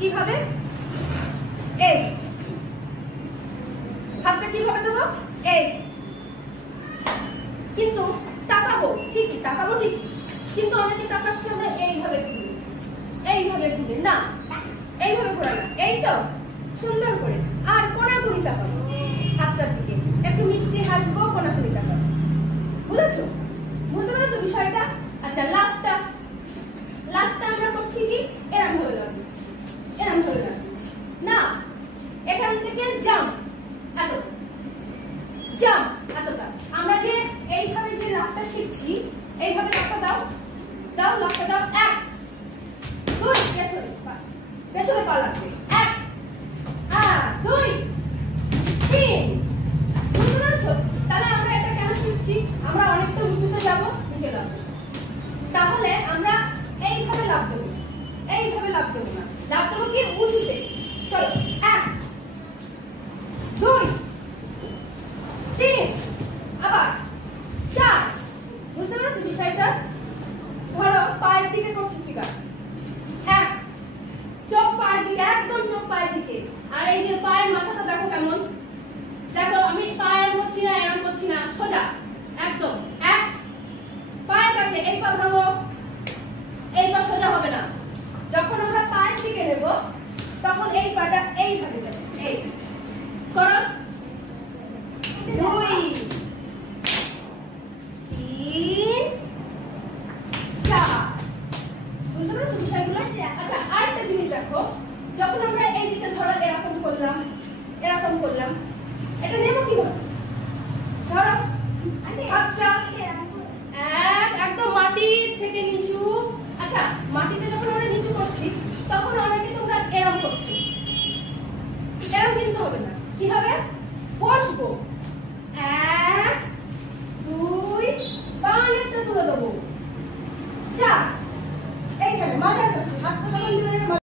কিভাবে? এই হাতটা কিভাবে দেবো? এই, কিন্তু তাকাবো ঠিকই, তাকাবো ঠিকই, কিন্তু অনেকে তাকাচ্ছে আমরা এইভাবে ঘুরে, এইভাবে ঘুরে না, এইভাবে ঘোরা না, এই তো সুন্দর করে। আর কোনাকুনি তাকাবো হাতটার দিকে, একটু মিষ্টি হাসবো, কোনাকুনি তাকাবো। বুঝেছো? বুঝতে পেরেছো বিষয়টা? আচ্ছা, লাফটা, লাফটা আমরা করছি কি এরকম ভাবে লাফ দিচ্ছি, এরকম ভাবে লাফ দিচ্ছি না, এখান থেকে জাম্প, এত জাম্প, এতটা। আমরা যে এইভাবে যে লাফটা শিখছি, এইভাবে লাফটা দাও, দাও লাফটা দাও, 1 2 পেছনে পা, পেছনে পা লাগবে, 1 2 3। বুঝতে পেরেছো? তাহলে আমরা এটা কেন শিখছি? আমরা অনেকটা উঁচুতে যাব, নিচে লাফ, তাহলে আমরা এইভাবে লাফ দেবো, এইভাবে লাফ দেবো না, লাফ দেবো কি উঁচুতে। চলো, 1 2 3, আবার 4। বুঝতে পারছো বিষয়টা? ধরো পায়ের দিকে করছি ফিগার, 1 চোখ পায়ের দিকে, একদম চোখ পায়ের দিকে। আর এই যে পায়ের মাথাটা দেখো কেমন, দেখো আমি পা এরম করছি না, এরম করছি না, সোজা একদম 1 পায়ের কাছে। এই পা ভাঙো, এই পা সোজা হবে না। যখন আমরা পায়ের দিকে নেব তখন এই পাটা এইভাবে যাবে, এই করো, 2 3 4। বুঝতে পেরেছো বিষয়গুলো? আচ্ছা, আরেকটা জিনিস দেখো, যখন আমরা এই দিকে ধরো এরকম করলাম, এরকম করলাম, এটা নেবো কিভাবে? ধরো